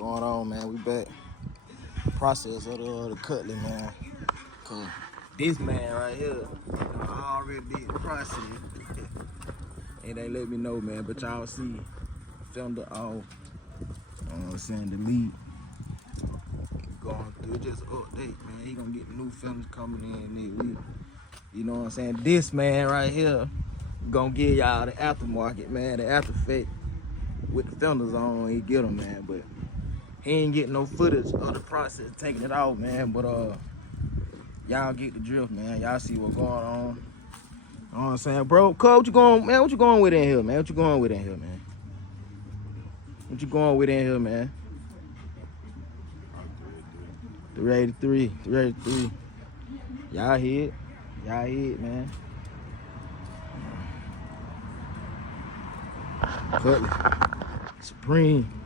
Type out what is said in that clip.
Going on, man? We back. Process of the Cutlass, man. Cause this man right here, I already did the process. And they let me know, man. But y'all see, Fender off. You know what I'm saying? Delete. Going through just update, man. He gonna get the new Fenders coming in next week. You know what I'm saying? This man right here gonna give y'all the aftermarket, man. The after effect with the Fenders on. He get them, man. But he ain't getting no footage of the process taking it off, man. But y'all get the drift, man. Y'all see what's going on. You know what I'm saying, bro? Cuz, what you going, man? What you going with in here, man? What you going with in here, man? What you going with in here, man? 383, 383. Y'all hear it. Y'all hear it, man. Cutlass. Supreme.